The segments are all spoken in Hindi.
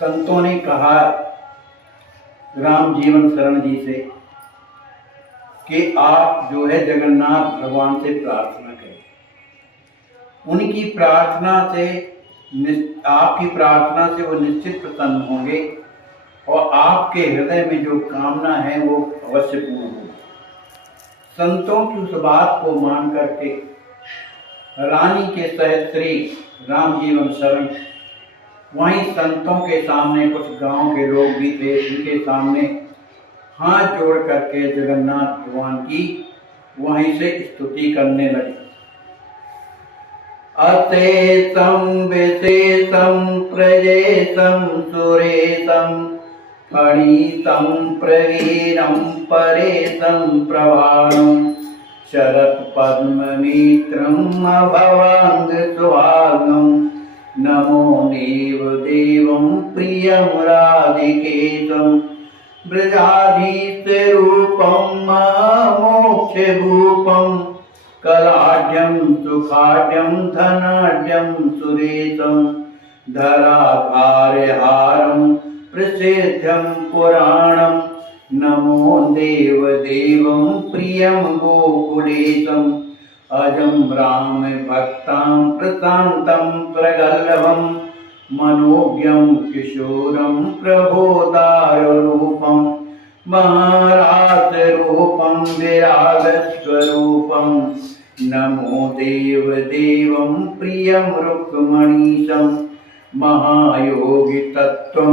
संतों ने कहा राम जीवन शरण जी से कि आप जो है जगन्नाथ भगवान से प्रार्थना करें। उनकी प्रार्थना से आपकी प्रार्थना से वो निश्चित प्रसन्न होंगे और आपके हृदय में जो कामना है वो अवश्य पूर्ण होगी। संतों की उस बात को मान करके रानी के सहित श्री राम जीवन शरण वहीं संतों के सामने कुछ गांव के लोग भी थे, उनके सामने हाथ जोड़ करके जगन्नाथ भगवान की वहीं से स्तुति करने लगे। अशेषं विशेषं प्रजेशं सुरेशं फणितं प्रवीरं परेशं प्रवाणं शरत्पद्ममित्रम् अभवाङ्ग सुहागं नमो देवदेवं प्रियं राधिकेशं ब्रजाधीशरूपं मोक्षभूपं कलाढ्यं सुखाढ्यं धनाढ्यं सुरेशं धराधारहारं प्रसिद्धं पुराणं नमो देवदेवं प्रियं गोकुलेशम् अजं राम भक्तां प्रशान्तं प्रगल्भं मनोज्ञं किशोरं प्रभोदाररूपं महाराजरूपं विरागस्वरूपं नमो देवदेवं प्रियं रुक्मणीशं महायोगितत्त्वं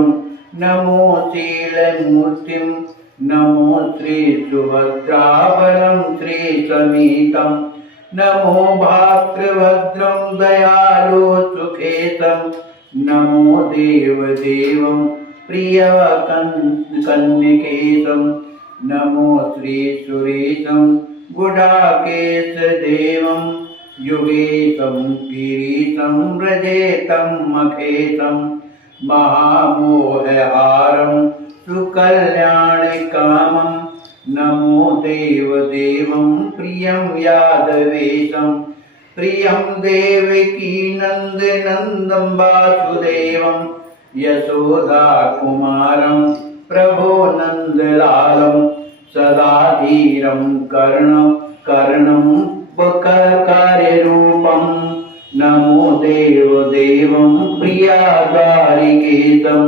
नमो शीलमूर्तिं नमो श्रीसुभद्राबलं श्रीसमेतं नमो भातृभद्रं दयालु सुखेतं नमो देवदेवं प्रियकन्यकेशं नमो श्रीसुरेशं गुडाकेशदेवं युगेशं किरीटं व्रजेतं मखेशं महामोहहारं सुकल्याणकामं नमो देवदेवं प्रियं यादवेशं प्रियं देवकीनन्दनं वासुदेवं यशोदाकुमारं प्रभो नन्दलालं सदा धीरं कर्णं कार्यरूपं नमो देवदेवं प्रियाद्वारिकेशं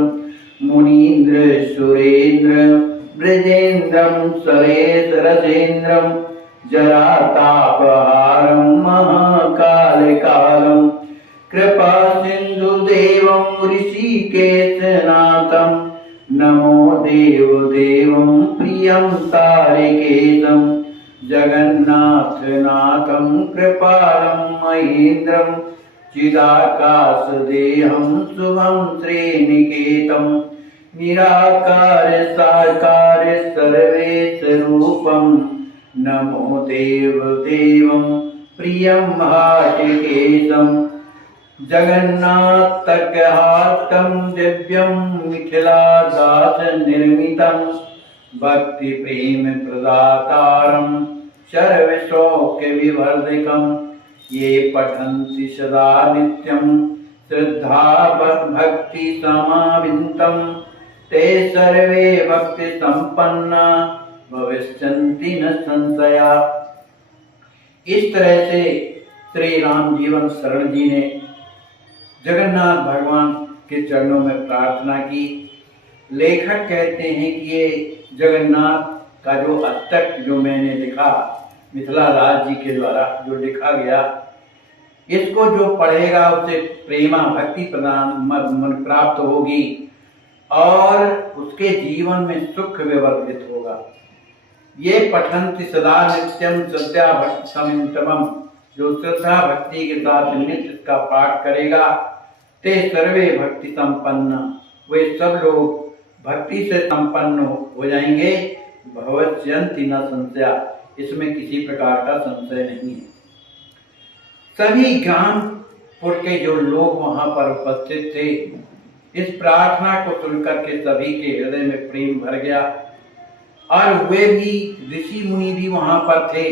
मुनीन्द्र सुरेन्द्र ब्रजेन्द्रं सरेशरसेन्द्रं जरातापहारं महाकालकालं कृपासिन्धुदेवं ऋषिकेशनाथं नमो देवदेवं प्रियं तारकेशं जगन्नाथनाथं कृपालं महेन्द्रं चिदाकाशदेहं शुभं श्रीनिकेतं निराकार साकार सर्वेशरूपं नमो देवदेवं प्रियं हाटिकेशं जगन्नाथकहातं दिव्यं मिथिलादासनिर्मितं भक्तिप्रेमप्रदातारं सर्वशौक्यविवर्धकं ये पठन्ति सदा नित्यं श्रद्धाभक्तिसमाविन्तं ते सर्वे भक्तिसम्पन्ना भविष्यन्ति न संशया। इस तरह से श्री राम जीवन शरण जी ने जगन्नाथ भगवान के चरणों में प्रार्थना की। लेखक कहते हैं कि ये जगन्नाथ का जो अष्टक जो मैंने लिखा मिथिला राज जी के द्वारा जो लिखा गया, इसको जो पढ़ेगा उसे प्रेमा भक्ति प्रदान मन प्राप्त होगी और उसके जीवन में सुख विवर्धित होगा। ये पठन्ति सदा नित्यं श्रद्धा भक्ति समितमम, जो श्रद्धा भक्ति के साथ नित्य का पाठ करेगा, ते सर्वे भक्ति संपन्न, वे सब लोग भक्ति से संपन्न हो जाएंगे। भविष्यन्ति न संशया, इसमें किसी प्रकार का संशय नहीं है। सभी ज्ञानपुर के जो लोग वहां पर उपस्थित थे, इस प्रार्थना को सुनकर के सभी के हृदय में प्रेम भर गया और वे भी ऋषि मुनि भी वहां पर थे,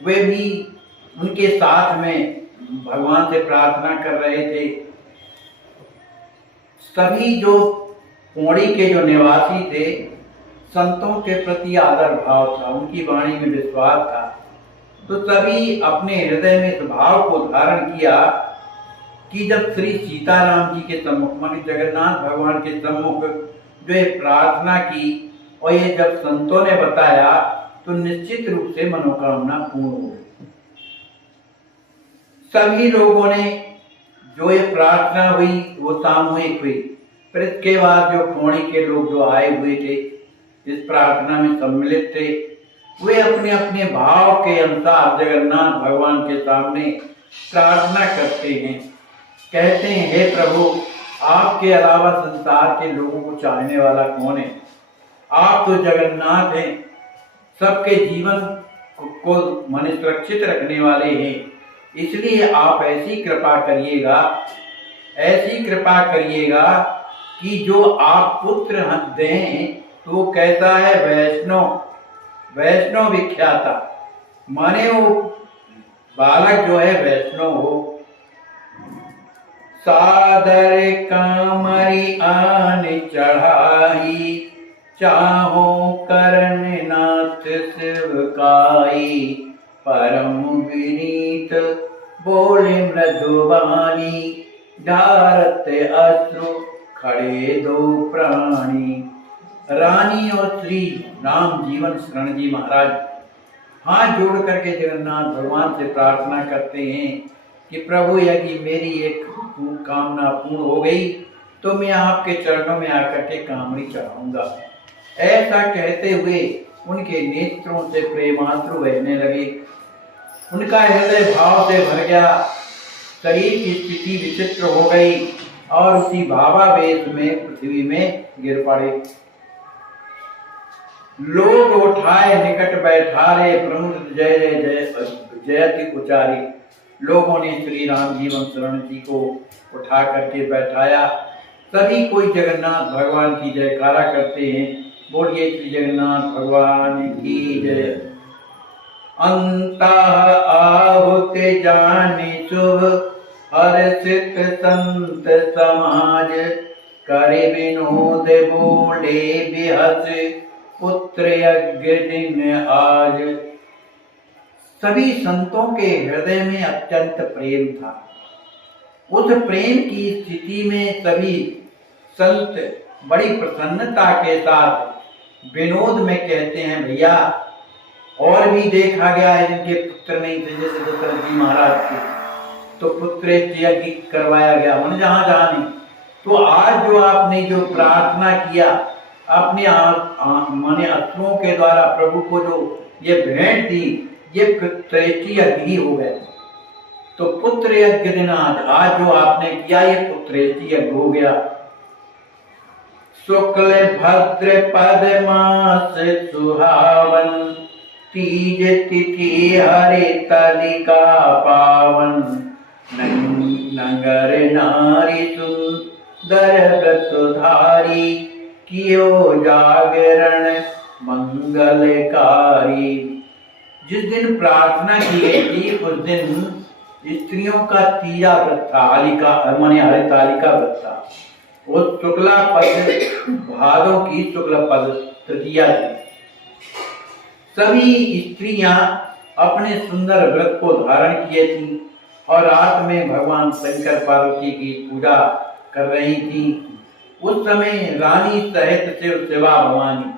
वे भी उनके साथ में भगवान से प्रार्थना कर रहे थे। सभी जो पौड़ी के जो निवासी थे, संतों के प्रति आदर भाव था, उनकी वाणी में विश्वास था, तो सभी अपने हृदय में इस भाव को धारण किया कि जब श्री सीताराम जी के सम्मुख, माने जगन्नाथ भगवान के सम्मुख जो ये प्रार्थना की और ये जब संतों ने बताया तो निश्चित रूप से मनोकामना पूर्ण हो गई। सभी लोगों ने जो ये प्रार्थना हुई वो सामूहिक हुई। फिर इसके बाद जो पौड़ी के लोग जो आए हुए थे, इस प्रार्थना में सम्मिलित थे, वे अपने अपने भाव के अनुसार जगन्नाथ भगवान के सामने प्रार्थना करते हैं। कहते हैं, हे प्रभु, आपके अलावा संसार के लोगों को चाहने वाला कौन है? आप तो जगन्नाथ हैं, सबके जीवन को माने सुरक्षित रखने वाले हैं, इसलिए आप ऐसी कृपा करिएगा कि जो आप पुत्र दें तो कैसा है? वैष्णव विख्याता, माने वो बालक जो है वैष्णव हो। सादर कामरी आन चढ़ाई, चाहो करण नाथ शिवकाई, परम विनीत बोले मृदुवानी, ढारत अश्रु खड़े दो प्राणी। रानी और श्री राम जीवन शरण जी महाराज हाथ जोड़ करके जगन्नाथ भगवान से प्रार्थना करते हैं कि प्रभु, यदि मेरी एक कामना पूर्ण हो गई तो मैं आपके चरणों में आकर के कामड़ी चढ़ाऊंगा। ऐसा कहते हुए उनके नेत्रों से प्रेमाश्रु बहने लगे, उनका हृदय भाव से भर गया, शरीर की स्थिति विचित्र हो गई और उसी भावावेश में पृथ्वी में गिर पड़े। लोग उठाए निकट बैठारे, प्रमुख जय जय जयति उचारी। लोगों ने श्री राम जीवन शरण जी को उठा करके बैठाया। सभी कोई जगन्नाथ भगवान की जयकारा करते हैं। बोलिए श्री जगन्नाथ भगवान की जय। अंतः आहुति जानि शुभ, हर्षित संत समाज, करे विनोद बोले बिहस, पुत्र यज्ञ दिन आज। सभी संतों के हृदय में अत्यंत प्रेम था। उस प्रेम की स्थिति में सभी संत बड़ी प्रसन्नता के साथ विनोद में कहते हैं, भैया और भी देखा गया है जिनके पुत्र नहीं थे, जैसे दशरथ जी महाराज के, तो पुत्र यज्ञ करवाया गया, मन जहां जहां नहीं। तो आज जो आपने जो प्रार्थना किया, अपने माने अश्रुओं के द्वारा प्रभु को जो ये भेंट दी, ये पुत्रेष्टि यज्ञ हो गए। तो पुत्र यज्ञ दिन आज जो आपने किया, ये पुत्रेष्टि यज्ञ हो गया। शुक्ल भद्र पद मास सुहावन, तीज तिथि हरि तलिका पावन, नंगर नारी सुंदर व्रतधारी, कियो जागरण मंगलकारी। जिस दिन प्रार्थना की गई थी उस दिन स्त्रियों का तीजा व्रत था, माने हरितालिका व्रत था। वो शुक्ला पद भादों की शुक्ला पद तृतीया थी। सभी स्त्रियां अपने सुंदर व्रत को धारण किए थी और रात में भगवान शंकर पार्वती की पूजा कर रही थी। उस समय रानी सहित शिवा भवानी,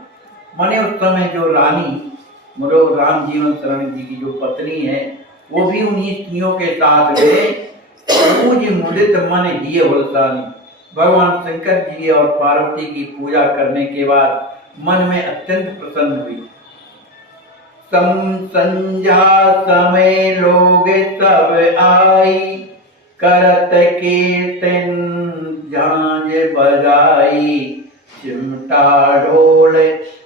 माने उस समय जो रानी मरो राम जीवन शरण जी की जो पत्नी है, वो भी उन्हीं स्त्रियों के साथ गए। पूज मुदित मन किए होलसानी, भगवान शंकर जी और पार्वती की पूजा करने के बाद मन में अत्यंत प्रसन्न हुई। संध्या समय लोग सब आई, करत कीर्तन झांझ बजाई, चिमटा ढोल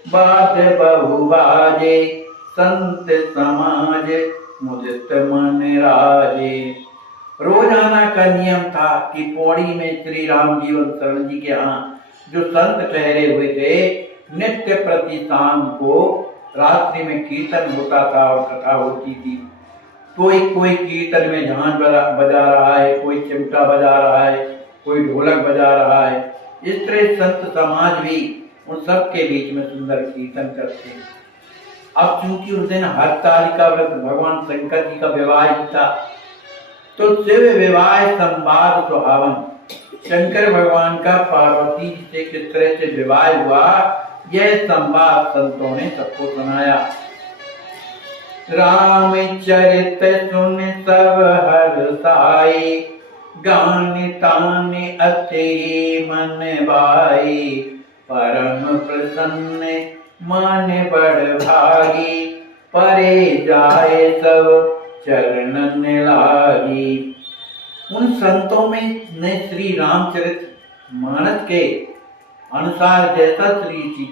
बात बहु बाजे, संत समाज मुदित मन राजे। रोजाना का नियम था कि पौड़ी में श्री राम जीवन शरण जी के यहाँ जो संत ठहरे हुए थे, नित्य प्रति शाम को रात्रि में कीर्तन होता था और कथा होती थी। कोई कीर्तन में झांझ बजा रहा है, कोई चिमटा बजा रहा है, कोई ढोलक बजा रहा है, इस तरह संत समाज भी उन सब के बीच में सुंदर कीर्तन करते हैं। अब चूंकि उस दिन हरतालिका व्रत भगवान शंकर जी का विवाह ही था, तो शिव विवाह संवाद सुहावन, शंकर भगवान का पार्वती जी से किस तरह से विवाह हुआ, यह संवाद संतों ने सबको सुनाया। रामचरित सुन सब हर्षाई, गान तान अति मन भाई, परम प्रसन्न मन बड़ भाई, परे जाए सब चरणन लागी। उन संतों में ने श्री रामचरित मानस के अनुसार जैसा श्री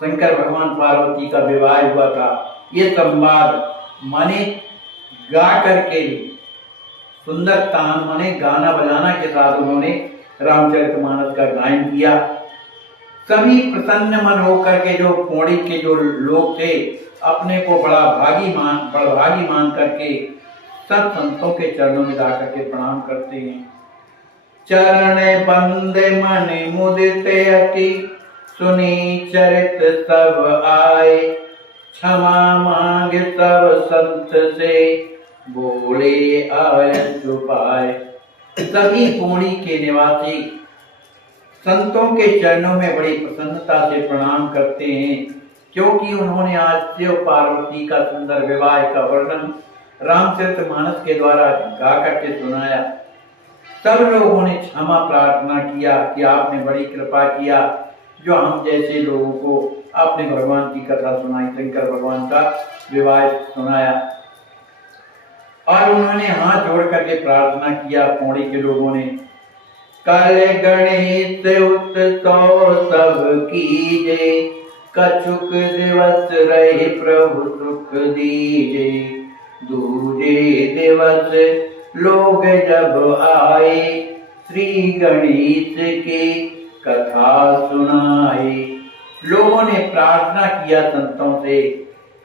शंकर भगवान पार्वती का विवाह हुआ था, ये संवाद माने गा करके सुंदर तान माने गाना बजाना के साथ उन्होंने रामचरितमानस का गायन किया। सभी प्रसन्न मन होकर के जो पौड़ी के जो लोग थे, अपने को बड़ा भागी मान करके सब संतों के चरणों में जा करके प्रणाम करते हैं। चरण बंदे मन मुदिते अति, सुनी चरित सब आए, क्षमा मांग सब संत से, बोले आय छुपाए। सभी पौड़ी के निवासी संतों के चरणों में बड़ी प्रसन्नता से प्रणाम करते हैं, क्योंकि उन्होंने आज शिव पार्वती का सुंदर विवाह का वर्णन रामचरितमानस के द्वारा गा करके सुनाया। सब लोगों ने क्षमा प्रार्थना किया कि आपने बड़ी कृपा किया, जो हम जैसे लोगों को आपने भगवान की कथा सुनाई, शंकर भगवान का विवाह सुनाया। और उन्होंने हाथ जोड़ करके प्रार्थना किया पौड़ी के लोगों ने, कल गणेश उत्सव सब कीजे, कछुक दिवस रहे प्रभु सुख दीजे, दूजे दिवस लोग जब आए, श्री गणेश की कथा सुनाए। लोगों ने प्रार्थना किया संतों से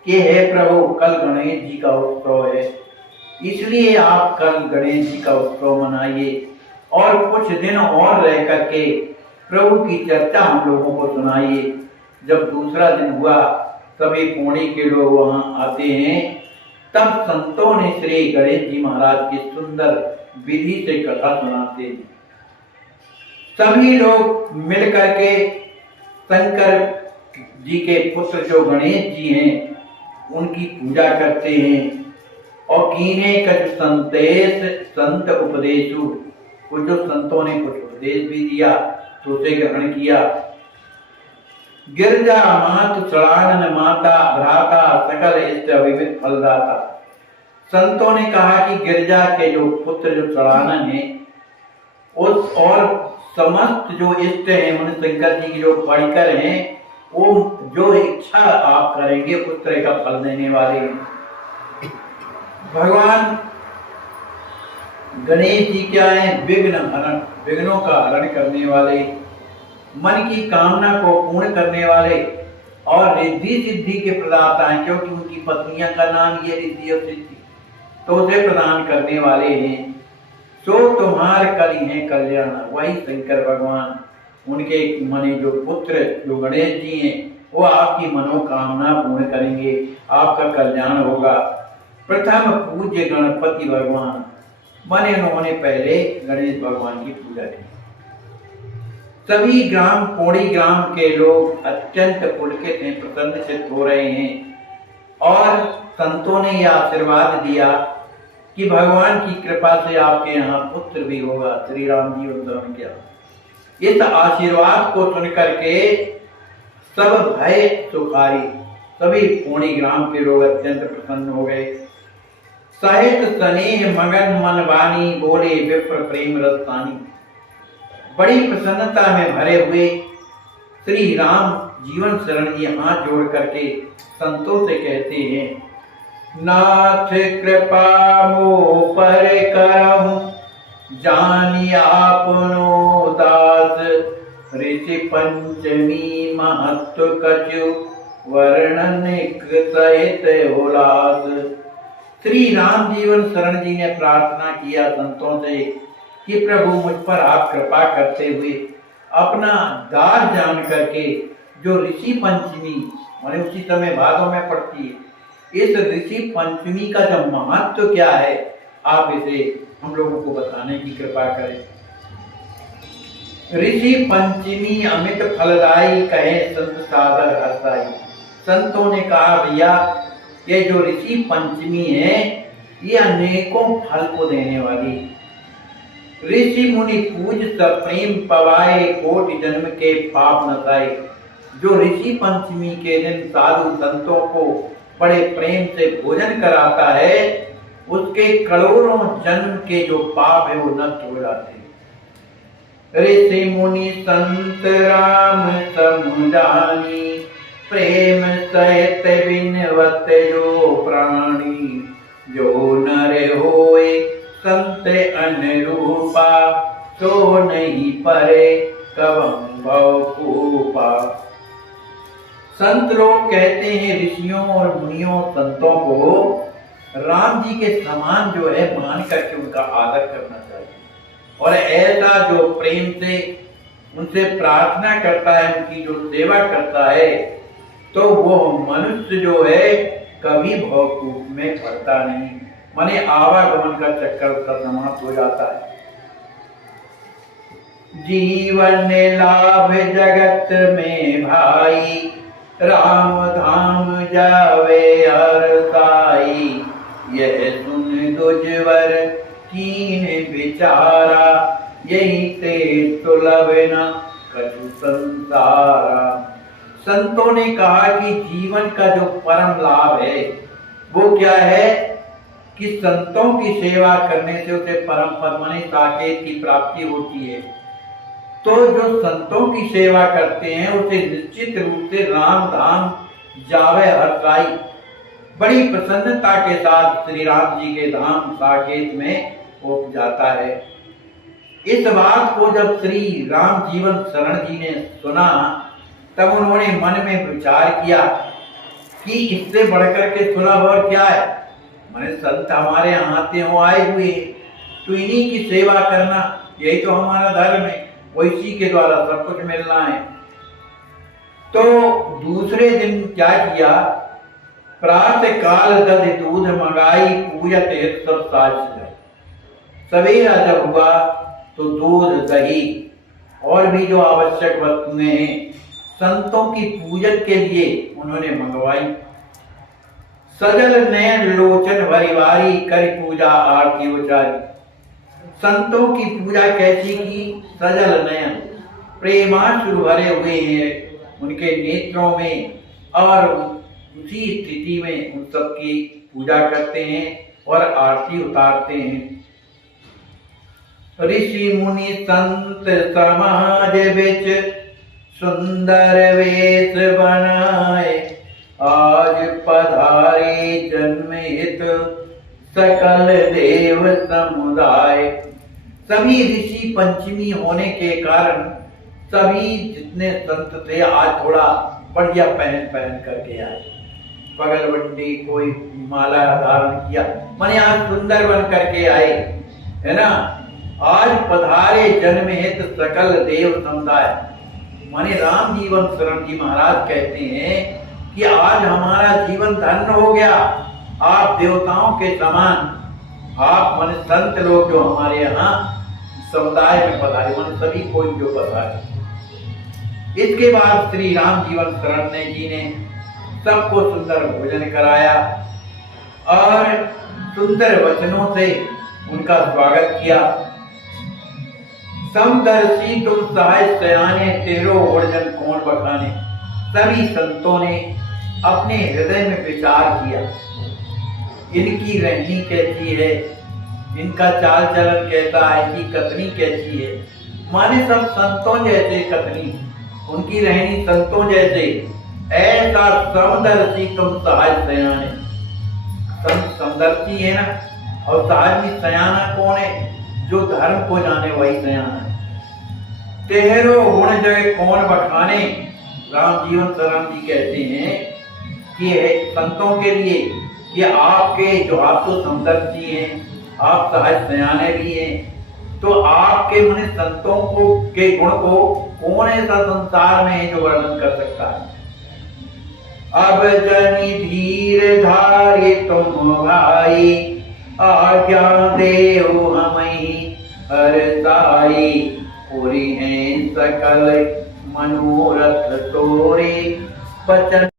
कि हे प्रभु, कल गणेश जी का उत्सव है, इसलिए आप कल गणेश जी का उत्सव मनाइए और कुछ दिन और रह करके प्रभु की चर्चा हम लोगों को सुनाइए। जब दूसरा दिन हुआ, सभी पौड़ी के लोग वहां आते हैं, तब संतों ने श्री गणेश जी महाराज की सुंदर विधि से कथा सुनाते हैं। सभी लोग मिल करके शंकर जी के पुत्र जो गणेश जी हैं, उनकी पूजा करते हैं। और कीने कछ संदेश संत उपदेशु, कुछ जो संतों ने कुछ उपदेश भी दिया तो उसे ग्रहण किया। गिरजा मात चढ़ानन माता भ्राता, सकल इष्ट विविध फलदाता। संतों ने कहा कि गिरजा के जो पुत्र जो चढ़ानन है, उस और समस्त जो इष्ट हैं, मन शंकर जी की जो पढ़कर हैं, वो जो इच्छा आप करेंगे उस तरह का फल देने वाले हैं। भगवान गणेश जी क्या है? विघ्न हरण, विघ्नों का हरण करने वाले, मन की कामना को पूर्ण करने वाले और रिद्धि सिद्धि के प्रदाता हैं, क्योंकि उनकी पत्नियां का नाम ये रिद्धि और सिद्धि, तो उसे प्रदान करने वाले हैं। सो तुम्हार कली है कल्याण, वही शंकर भगवान, उनके मने जो पुत्र जो गणेश जी हैं, वो आपकी मनोकामना पूर्ण करेंगे, आपका कल्याण होगा। प्रथम पूज्य गणपति भगवान, माने उन्होंने पहले गणेश भगवान की पूजा की। सभी ग्राम पौड़ी ग्राम के लोग अत्यंत पुलकित हैं, प्रसन्नचित्त हो रहे हैं और संतों ने यह आशीर्वाद दिया कि भगवान की कृपा से आपके यहाँ पुत्र भी होगा, श्री राम जी उद्धार किया। इस आशीर्वाद को सुनकर के सब भय सुखारी, सभी पौड़ी ग्राम के लोग अत्यंत प्रसन्न हो गए। सहित स्नेह मगन मन बानी, बोले विप्र प्रेम रसानी। बड़ी प्रसन्नता में भरे हुए श्री राम जीवन शरण जी हाथ जोड़ करके संतों से कहते हैं, नाथ कृपा मो पर करहु, जानी आपनो दास, ऋषि पंचमी महत्व कछु, वर्णन सहित उल्लास। श्री राम जीवन शरण जी ने प्रार्थना किया संतों से कि प्रभु मुझ पर आप कृपा करते हुए अपना दास जान करके जो ऋषि पंचमी माने उसी समय भादों में पड़ती है, इस ऋषि पंचमी का जो महत्व क्या है आप इसे हम लोगों को बताने की कृपा करें। ऋषि पंचमी अमित फलदायी कहे संत सादर हरसाई। संतों ने कहा भैया ये जो ऋषि पंचमी है ये अनेकों फल को देने वाली। ऋषि मुनि पूज सब प्रेम पवाए कोटि जन्म के पाप नसाए। जो ऋषि पंचमी के दिन साधु संतों को बड़े प्रेम से भोजन कराता है उसके करोड़ों जन्म के जो पाप है वो नष्ट हो जाते हैं। ऋषि मुनि संत राम समुदानी प्रेम सहित बिनवत जो प्राणी। जो नर होए संत अनुरूपा सो नहीं परे कवं भव कूपा। संत लोग कहते हैं ऋषियों और मुनियों संतों को राम जी के समान जो है मान करके उनका आदर करना चाहिए और ऐसा जो प्रेम से उनसे प्रार्थना करता है उनकी जो सेवा करता है तो वो मनुष्य जो है कभी भवकूप में पड़ता नहीं, माने आवागमन का चक्कर उसका समाप्त हो जाता है। जीवन लाभ जगत में भाई राम धाम जावे हर साई। यह सुन दुजवर कीन विचारा यही ते सुलभ न कछु संसारा। संतों ने कहा कि जीवन का जो परम लाभ है वो क्या है कि संतों की सेवा करने से उसे परम पद माने साकेत की प्राप्ति होती है। तो जो संतों की सेवा करते हैं उसे निश्चित रूप से राम धाम जावे हरसाई बड़ी प्रसन्नता के साथ श्री राम जी के धाम साकेत में वो जाता है। इस बात को जब श्री राम जीवन शरण जी ने सुना तब उन्होंने मन में विचार किया कि इससे बढ़कर के सुलभ और क्या है। मैंने संत हमारे यहाँ आते हो आए हुए तो इन्हीं की सेवा करना यही तो हमारा धर्म है, इसी के द्वारा सब कुछ मिलना है। तो दूसरे दिन क्या किया, प्रातः काल दध दूध मंगाई पूजत हित सब साज सजाई। सवेरा जब हुआ तो दूध दही और भी जो आवश्यक वस्तुएं हैं संतों की पूजन के लिए उन्होंने मंगवाई। सजल नयन लोचन भरिवारी कर पूजा आरती उचारी। संतों की पूजा कैसी की, सजल नयन प्रेमाश्रु भरे हुए हैं उनके नेत्रों में और उसी स्थिति में उन सब की पूजा करते हैं और आरती उतारते हैं। ऋषि मुनि संत समाज बिच सुंदर वेश बनाए। आज पधारे जन्मित सकल देव समुदाय। सभी ऋषि पंचमी होने के कारण सभी जितने संत थे आज थोड़ा बढ़िया पहन करके आए। पगलबंडी कोई माला धारण किया, माने आज सुंदर बन करके आए, है ना। आज पधारे जन्म हित सकल देव समुदाय, माने राम जीवन शरण जी महाराज कहते हैं कि आज हमारा जीवन धन्य हो गया। आप देवताओं के समान, आप माने संत लोग जो हमारे यहाँ समुदाय में पधारे, माने सभी कोई जो पधारे। इसके बाद श्री राम जीवन शरण जी ने सबको सुंदर भोजन कराया और सुंदर वचनों से उनका स्वागत किया। समदर्शी तुम सहाय सयाने तेरो ओरजन कौन बखाने। सभी संतों ने अपने हृदय में विचार किया, इनकी रहनी कैसी है, इनका चाल चलन कैसा है, इनकी कथनी कैसी है। माने सब संतों जैसे कथनी, उनकी रहनी संतों जैसे। ऐसा समदर्शी तुम सहाय सयाने। संत समदर्शी है ना, और सहाय में सयाना कौन है, जो धर्म को जाने वही सयाना है। तेहरो गुण जय कौन बखाने। राम जीवन शरण जी कहते हैं कि संतों के लिए कि आपके जो आप तो समदर्शी हैं, आप सहाय सयाने भी हैं, तो आपके मन संतों को के गुण को कौन ऐसा संसार में है जो वर्णन कर सकता है। अब जनि धीर धारी तुम भाई, आज्ञा देव हमहि हरसाई, पूरी हैं सकल मनोरथ तोरे, बचन